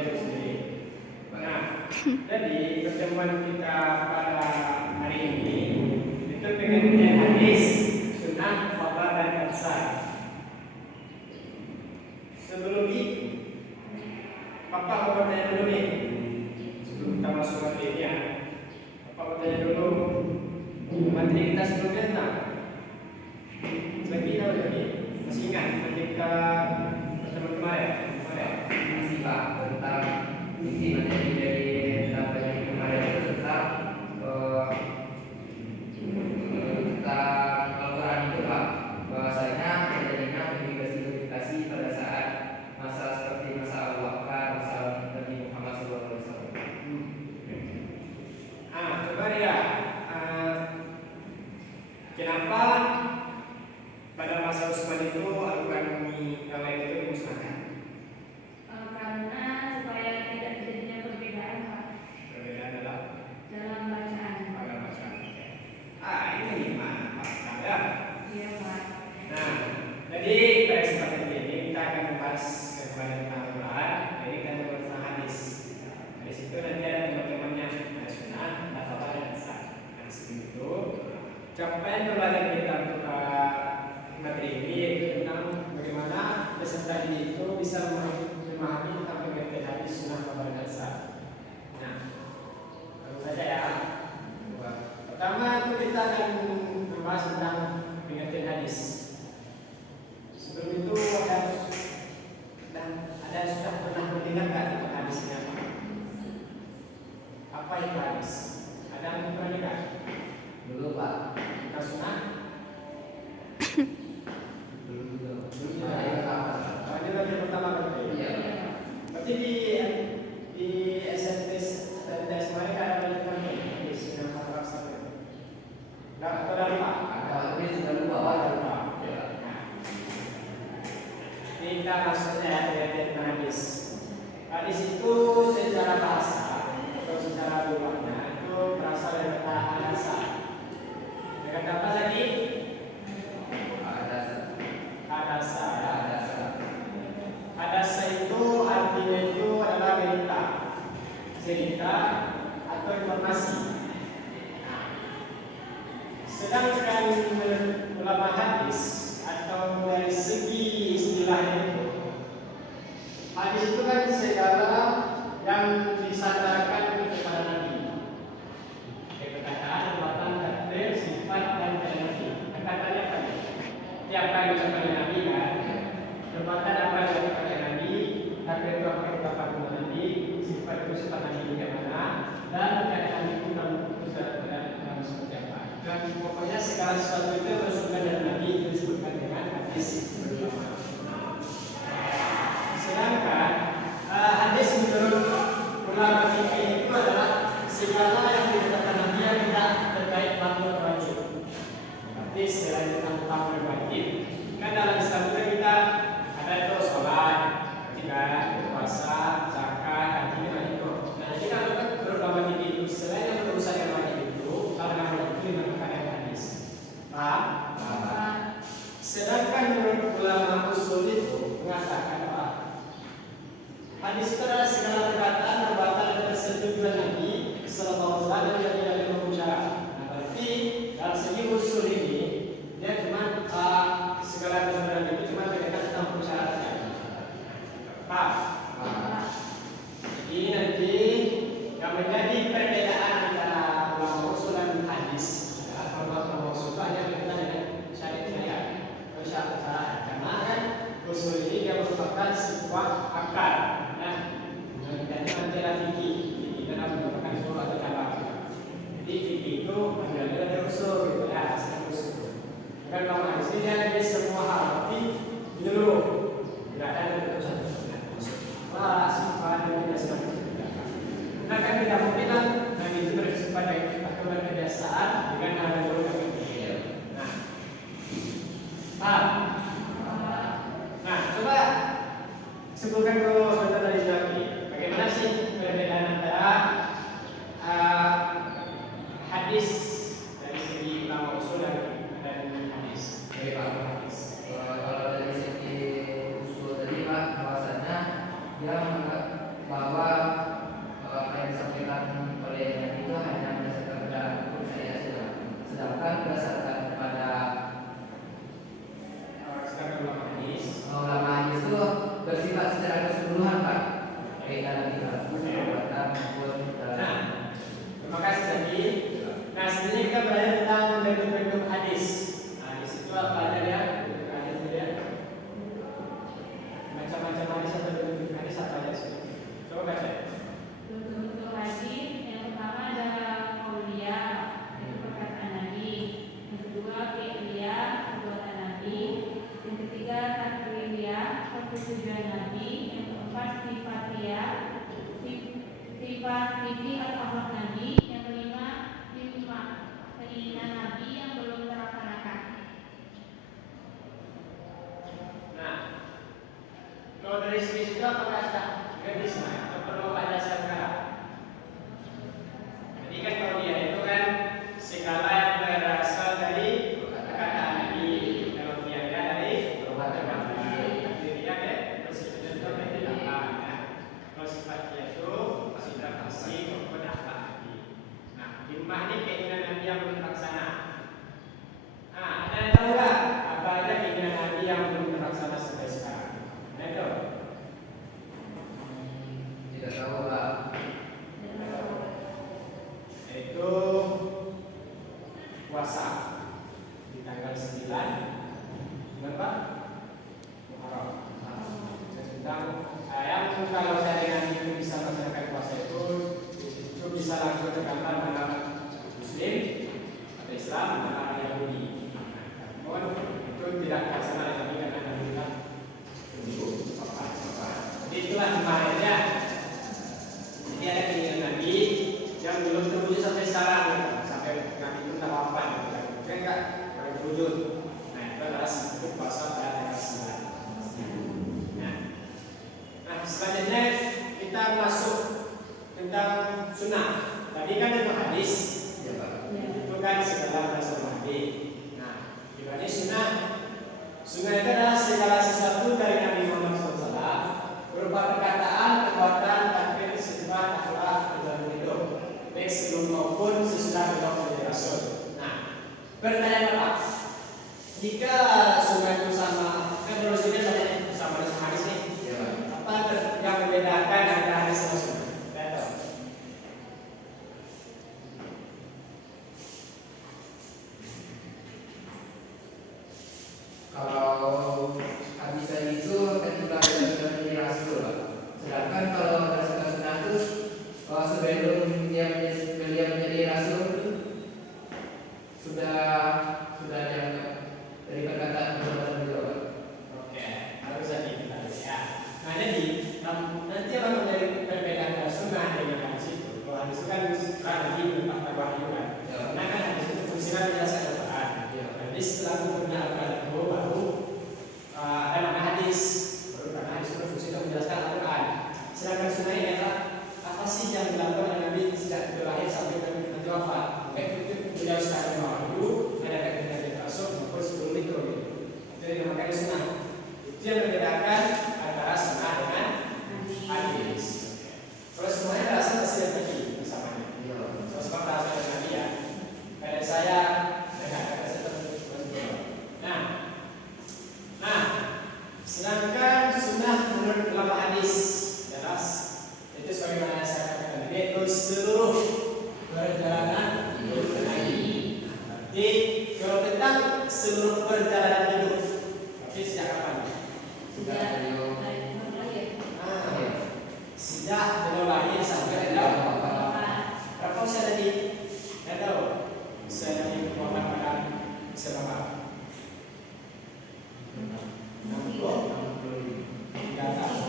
itu sendiri. Nah, jadi pertemuan kita pada hari ini itu pengertian hadis, sunnah, khabar dan irsal. Sebelum itu, Bapak mau bertanya dulu nih. Sebelum kita masuk materinya, Bapak bertanya dulu. Materi kita sebelumnya tentang lagi tahu lagi masih ingat materi kita pertemuan kemarin? Masih Pak, tentang inti materi dari pendapat kemarin itu tentang Al-Quran itu Pak, bahwasanya terjadinya verifikasi pada saat masa seperti masa Abu Bakar, masa Nabi Muhammad SAW. Coba lihat kenapa pada masa Utsman itu Al-Quran yang lain itu dimusnahkan? Karena supaya tidak terjadinya perbedaan Pak, Perbedaan dalam bacaan. bacaan. Ini gimana Pak? Ya. Iya Pak. Nah, jadi pada kesempatan ini kita akan membahas kembali tentang Al-Quran. Jadi kita akan membahas tentang hadis. Dari situ nanti ada teman-temannya, ada sunnah, ada khabar dan irsal. Nah, sebelum itu capaian pembelajaran kita untuk materi ini yaitu tentang bagaimana peserta didik itu bisa memahami tentang pengertian hadis, sunnah, khabar dan irsal. Nah, langsung saja ya. Pertama itu kita akan membahas tentang pengertian hadis. Sebelum itu ada sudah pernah mendengar nggak tentang hadis ini apa? Apa itu hadis? Ada yang pernah dengar? Dulu Pak, Tentang sunnah? belum juga. Belum juga. Nah, itu apa? Ini lagi pertama berarti. Iya. Berarti di SNTS kemarin kan ada pelajaran hadis yang kata raksasa. Nggak atau dari Pak? Ada ini sudah lupa Pak. Ya. Kita maksudnya pengertian tentang hadis. Hadis itu secara bahasa atau secara luarnya itu berasal dari kata hadasa. Dengan kata apa tadi? Hadasa. Hadasa itu artinya itu adalah berita, cerita atau informasi. Sedangkan ulama hadis atau dari segi istilahnya itu, hadis itu kan segala yang disandarkan kepada Nabi. Perkataan, perbuatan, takdir, sifat dan Nabi. Perkataannya apa? Tiap kali ucapan Nabi kan, perbuatan apa yang dilakukan oleh Nabi, takdir itu apa yang dilakukan oleh Nabi, sifat itu sifat Nabi bagaimana, dan perkataan itu dalam seperti apa. Dan pokoknya segala sesuatu itu yang bersumber dari Nabi itu disebutkan dengan hadis. Sedangkan hadis menurut ulama fikih itu adalah segala yang dikatakan Nabi yang tidak terkait makhluk wajib. Berarti selain tentang makhluk wajib, kan dalam Islam itu kita ada itu sholat, ketika puasa, zakat, haji dan itu. Nah, jadi kalau kan ulama fikih itu selain yang berurusan yang wajib itu, karena wajib itu dimaksudkan dengan hadis. Paham? Sedangkan menurut ulama usul itu mengatakan apa? Hadis itu adalah segala perkataan, perbuatan dan persetujuan Nabi Sallallahu Alaihi Wasallam yang tidak berbicara. Nah, berarti dalam segi usul ini dia cuma segala perbuatan itu cuma berkaitan tentang persyaratan. Paham? Jadi nanti yang menjadi perbedaan antara ulama usul dan hadis adalah kalau ulama usul itu hanya berkaitan dengan syariat. Karena kan usul ini dia merupakan sebuah akal. Nah, dan nanti ada fikih. Fikih itu merupakan sebuah atau cabang. Jadi fikih itu adalah dari usul gitu ya, asal usul. Bukan ulama di sini dia semua hal, tapi menyeluruh. Tidak ada yang tertutup satu. Wah, sifat dan kebiasaan itu tidak. Nah, kan tidak mungkin lah Nabi itu bersifat atau berkebiasaan dengan hal yang buruk. Nah, nah, coba sebutkan dulu sebentar dari lagi. Bagaimana sih perbedaan antara hadis dari segi ulama usul dan hadis? Oke Pak. Kalau dari segi usul tadi Pak, bahwasanya dia menganggap bahwa apa yang disampaikan oleh Nabi itu hanya berdasarkan pada hukum syariat saja. Sedangkan berdasarkan kepada ulama hadis itu bersifat secara keseluruhan Pak, baik dalam ibadah perbuatan maupun dalam. Terima kasih tadi. Nah, sebenarnya kita belajar tentang bentuk-bentuk hadis. Hadis itu apa aja ya? Bentuk hadis itu ya. Macam-macam hadis atau bentuk hadis apa aja sih? Coba baca. Bentuk hadis yang pertama ada qauliyah, itu perkataan Nabi. Yang kedua fi'liyah, perbuatan Nabi. Yang ketiga takririah, persetujuan Nabi. Yang keempat sifatiyah, sifat fikih atau akhlak Nabi. Yang kelima keinginan Nabi yang belum terlaksanakan. Nah, kalau dari segi itu apakah sudah gadis atau perlu ada sekarang? Jadi kan kalau dia itu kan segala yang berasal dari perkataan Nabi, kalau dia dari perbuatan Nabi, jadi dia kan persetujuan itu berarti apa? Kalau sifatnya itu sifat kasih maupun akhlak Nabi. Nah, himmah ini keinginan Nabi yang belum terlaksana. Nah, ada yang tahu nggak apa aja keinginan Nabi yang belum terlaksana sampai sekarang? Nah, itu. Tidak tahu Pak. Itu puasa di tanggal 9 berapa? Muharram. Tentang yang kalau saya dengan itu bisa melaksanakan puasa itu bisa langsung tergambar mana Muslim atau Islam mana Yahudi. Namun itu tidak terlaksana oleh kami karena kami tidak jadi itulah kemarinnya. Jadi ada keinginan Nabi yang belum terwujud sampai sekarang, sampai Nabi itu tak wafat, kan enggak terwujud. Nah itu adalah sebut puasa pada tanggal 9. Nah selanjutnya kita masuk tentang sunnah. Tadi kan itu hadis, Ya Pak. itu kan segala berdasar Nabi. Nah ibaratnya sunnah itu adalah segala sesuatu dari Nabi Muhammad SAW berupa perkataan, perbuatan, takbir, sifat, akhlak, perjalanan hidup, baik sebelum maupun sesudah beliau menjadi Rasul. Nah, pertanyaan apa? Jika sunnah itu sama, kan dulu sudah tanya sama hadis nih. Ya Pak. Apa yang membedakan antara hadis sama sunnah? Kita tahu. Kalau hadis tadi itu ketika beliau menjadi rasul, Pak. Sedangkan kalau berdasarkan sunnah itu sebelum beliau menjadi rasul itu sudah dianggap dari perkataan perbuatan beliau, Pak. Oke, harus jadi kita lihat ya. Nah jadi nanti akan menjadi perbedaan antara sunnah dengan hadis itu. Kalau hadis itu kan lagi berupa wahyu kan. Ya. Karena kan hadis itu fungsinya menjelaskan Al-Quran. Ya. Jadi setelah turunnya Al-Quran itu baru ada nama hadis. Baru karena hadis itu berfungsi untuk menjelaskan Al-Quran. Sedangkan sunnah ini adalah apa sih yang dilakukan oleh Nabi sejak beliau lahir sampai nanti wafat. Baik itu beliau sekarang wahyu, ada kaitannya dengan Rasul maupun sebelum itu. Itu yang dinamakan sunnah. Itu yang membedakan antara sunnah dengan hadis. Kalau semuanya berasal dari sisi fikih bersamanya. Ya. Sebab berasal dari Nabi ya. Kayak saya dengan kata saya Nah, sedangkan sunnah menurut ulama hadis jelas itu sebagaimana saya katakan tadi itu seluruh perjalanan hidup Nabi. Jadi kalau tentang seluruh perjalanan hidup, tapi sejak kapan? Sejak dari lahir. Sejak beliau lahir sampai beliau wafat. Berapa usia tadi? Tidak tahu. Usia Nabi Muhammad pada usia berapa? 3 tahun.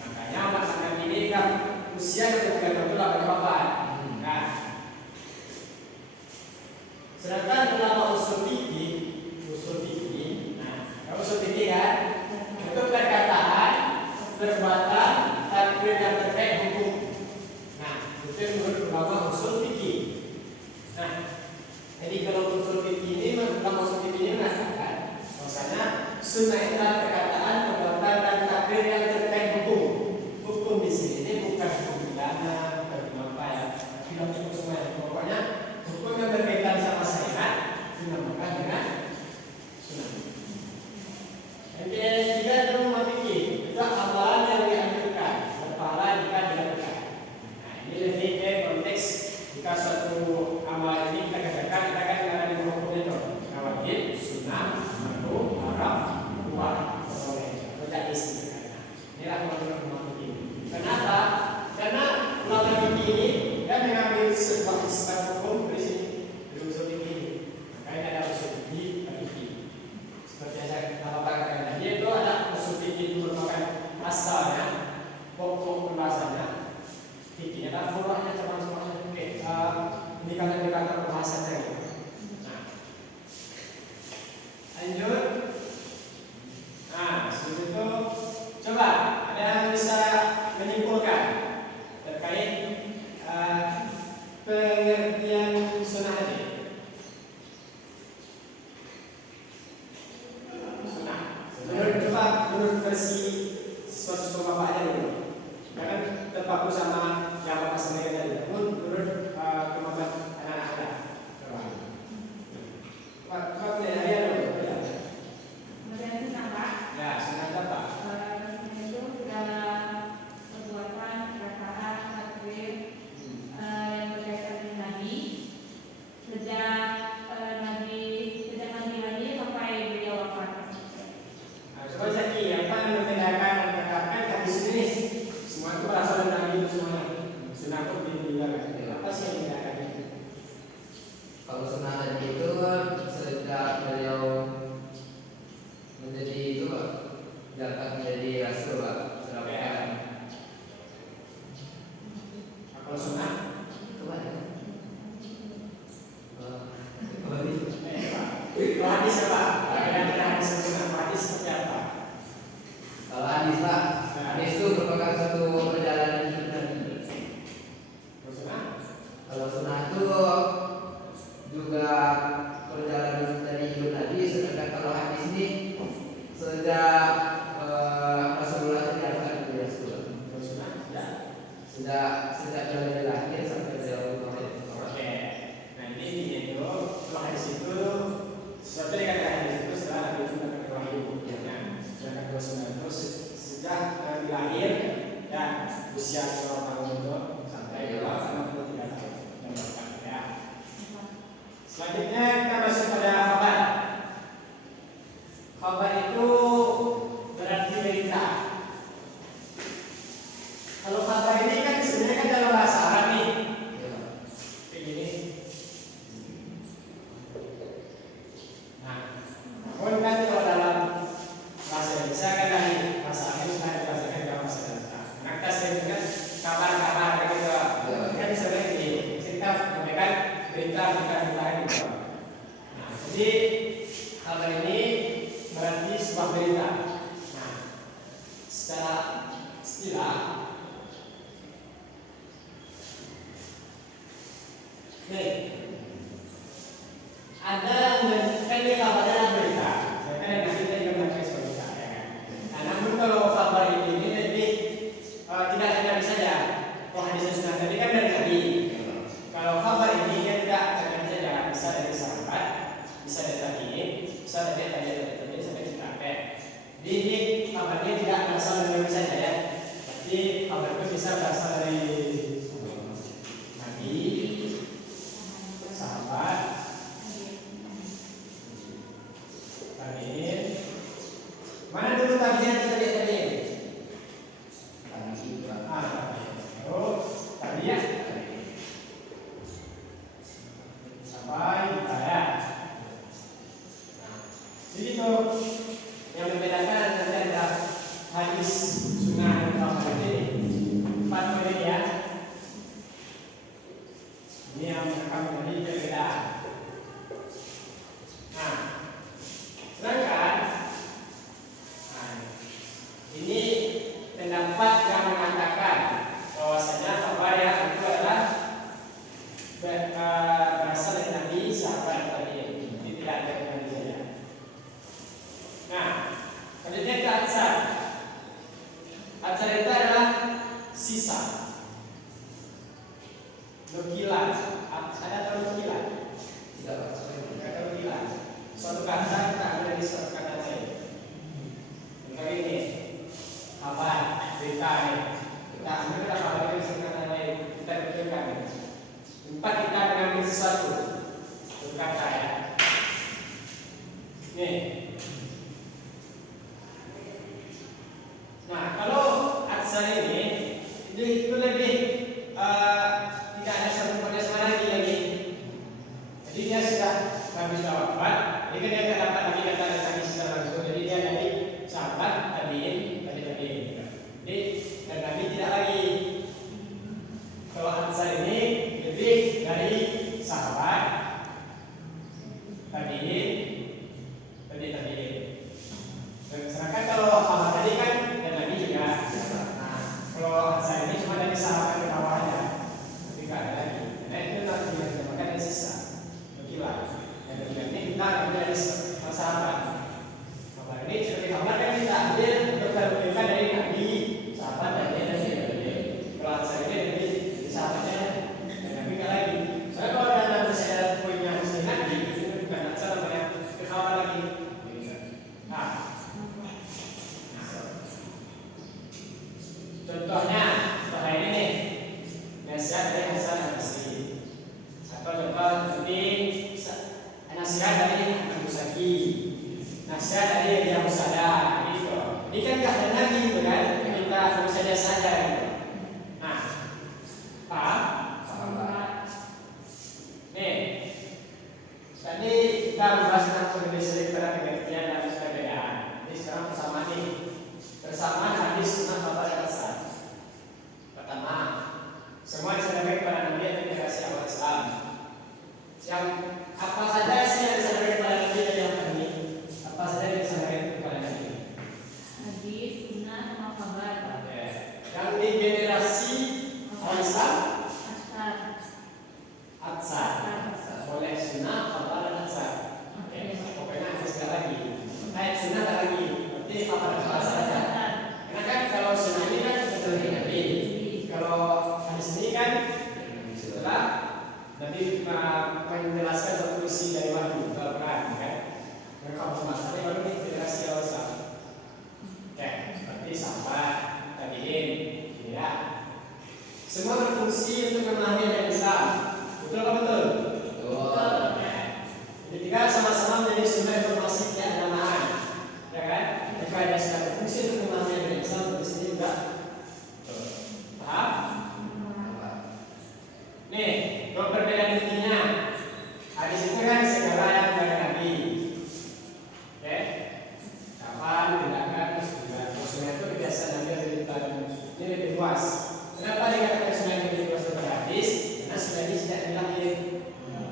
Makanya masa Nabi ini kan usia yang 3 tahun itu pada wafat. Nah, sedangkan ulama usul fikih, nah, usul fikih kan itu perkataan, perbuatan, takbir yang terkait hukum. Nah, itu menurut ulama usul fikih. Nah, jadi kalau usul fikih ini, ulama usul fikih ini mengatakan bahwasanya sunnah adalah perkataan, perbuatan dan takbir yang terkait hukum. Hukum sejak dari lahir sampai beliau wafat. Oke. Nah ini itu kalau hadis itu sesuatu yang dikatakan hadis itu setelah Nabi itu mendapatkan wahyu. Nah, sedangkan Rasulullah itu sejak Nabi lahir dan usia 0 tahun itu sampai 63 tahun dan wafat ya. Selanjutnya kita masuk pada khabar. Khabar itu berarti berita. Kalau khabar ini kan sebenarnya kan dalam bahasa Arab nih. Kayak gini. Nah, pun kan kalau dalam bahasa Indonesia kan dari bahasa Arab itu kan dibahasakan dalam bahasa Indonesia. Nah, kita sering kan kabar-kabar kayak gitu. Kan sebenarnya gini, kita menyampaikan berita gitu. Nah, jadi kabar ini berarti sebuah berita. Nah, secara istilah nih ada kan ini kabarnya adalah berita. Saya kan yang kasih tadi juga pakai sebuah berita ya kan. Nah, namun kalau kabar ini lebih tidak hanya Nabi saja. Oh hadis sunnah tadi kan dari Nabi. Kalau kabar ini dia tidak hanya saja bisa dari sahabat, bisa dari tabi'in, bisa dari tabi'in sampai kita pakai. Jadi ini kabarnya tidak berasal dari Nabi saja ya. Jadi kabar itu bisa berasal dari Nabi, sahabat, tabi'in. Mana dulu tabi'in atau tabi'in? Oh, tabi'in. Sampai hidayah. Jadi itu yang membedakan nanti ada hadis sunnah dan khabar ini 4 poin ya. Ini yang akan menjadi perbedaan. Nah, sedangkan ini pendapat yang mengatakan bahwasanya kabar yang itu adalah berasal dari Nabi, sahabat tadi. Ini tidak ada dari saya. Nah, kemudian ke atsar. Atsar itu adalah sisa, nukilan. Ada atau nukilan? Tidak Ada nukilan. Suatu kata kita ambil dari suatu kata lain. Kayak ini, kabar, berita ini. Kita ambil kabar dari suatu kata lain. Kita nukilkan. Empat kita mengambil sesuatu. Berkata ya. Nih. Nah, kalau atsar ini itu lebih tidak ada satu kerjasama lagi. Jadi dia sudah habis wafat. Jadi kan dia tidak dapat lagi kata dari secara langsung. Jadi dia dari sahabat tabi'in. Jadi dan Nabi tidak lagi. Kalau atsar ini lebih dari sahabat tabi'in. Sedangkan kalau khabar tadi kan dan Nabi juga. Nah, kalau atsar ini cuma dari sahabat ke bawah aja. Tapi tidak ada lagi. Nah itu nanti yang dinamakan dari sisa. Nukilan. Dan nukilan ini kita ambil dari sahabat. Kabar ini seperti kabar kan kita ambil untuk menukilkan dari Nabi, sahabat dan Nabi. Kalau atsar ini dari sahabatnya dan Nabi tidak lagi. Soalnya kalau dalam saya punya muslim Nabi itu bukan atsar namanya kabar lagi. Nah, contohnya setelah ini nih nasihat dari Hasan al-Basri atau contoh nanti nasihat dari Abu Saki, nasihat dari Abu Sada gitu. Ini kan gak ada lagi gitu kan, kita Abu Sada saja gitu. Nah, paham? Nih, tadi kita membahas tentang Indonesia kepada pengertian dan perbedaan. Ini sekarang bersama nih, bersamaan hadis sunnah kabar dan atsar. Semua berfungsi untuk memahami agama Islam. Betul apa betul? Betul. Jadi tiga sama-sama menjadi sumber informasi keagamaan, ya kan? Jika ada sudah berfungsi untuk memahami agama Islam, di sini juga paham? Nih, kalau perbedaan intinya, hadis itu kan segala yang dari Nabi, oke? Kapan, tindakan, terus juga sunnah itu kebiasaan Nabi yang ini lebih luas. Kenapa dikatakan sunnah yang lebih luas daripada hadis? Karena sunnah ini tidak dilahir.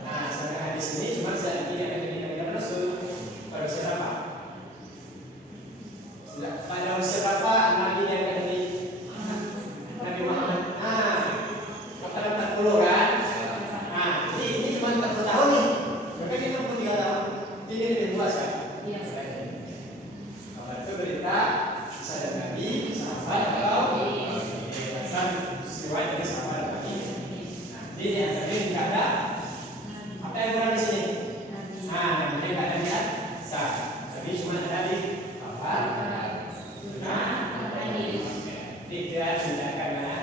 Nah, sedangkan hadis ini cuma tidak dikatakan Rasul. Pada usia berapa? Pada usia berapa Nabi yang dari Nabi Muhammad? Pada 40 kan? Nah, ini cuma 40 tahun nih. Mereka ini 43 tahun. Ini lebih luas kan? Iya. Kalau itu berita bisa dari Nabi, sahabat atau riwayat dari sahabat Nabi. Nah, ini yang tadi tidak ada. Apa yang kurang di sini? Nah, Nabi tidak ada ya. Sah. Tapi cuma ada di kabar. Nah, tidak tindakan ya.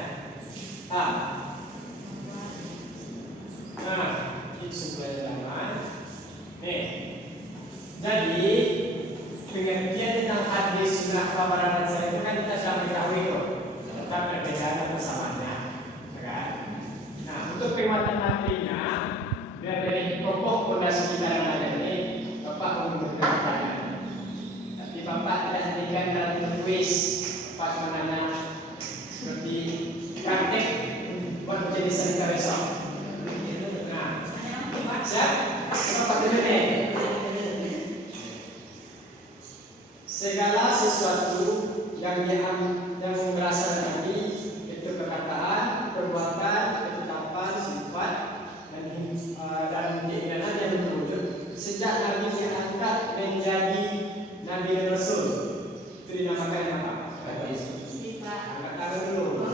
Nah, itu sebuah zaman. Nih, jadi pengertian tentang hadis sunnah kabaran dan saya itu kan kita sudah mengetahui kok tentang perbedaan dan persamaannya, ya kan? Nah, untuk penguatan materinya, biar dari pokok fondasi kita yang ada ini, Bapak memberikan pertanyaan. Tapi Bapak tidak hentikan dalam kuis, Bapak cuma nanya seperti praktek buat menjadi serika besok. Nah, siap? Bapak dulu nih. Segala sesuatu yang berasal dari itu perkataan, perbuatan, ketetapan, sifat dan keinginan yang berwujud sejak Nabi diangkat menjadi Nabi dan Rasul itu dinamakan apa? Hadis. Angkat tangan dulu.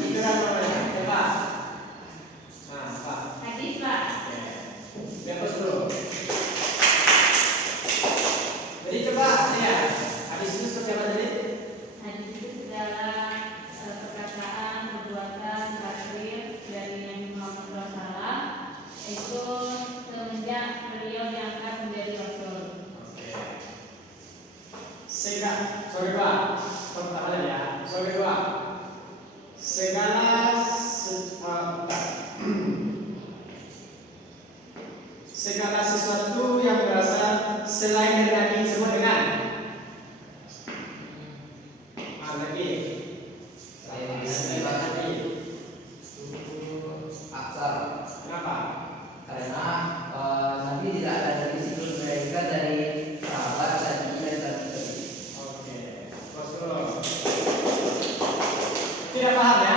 Itu namanya apa? Nah, Pak. Hadis, Pak. Terus dulu. Jadi coba ya, hadis itu seperti apa tadi? Hadis itu segala perkataan, perbuatan, takrir dari Nabi Muhammad SAW itu semenjak beliau diangkat menjadi Rasul. Sorry Pak, pertama ya. Sorry Pak. Segala sesuatu yang berasal selain dari Nabi disebut dengan lagi selain Nabi. Aksar. Kenapa? Karena Nabi tidak ada dari situ mereka dari sahabat dan tabi'in. Oke. Terus dulu. Tidak paham ya?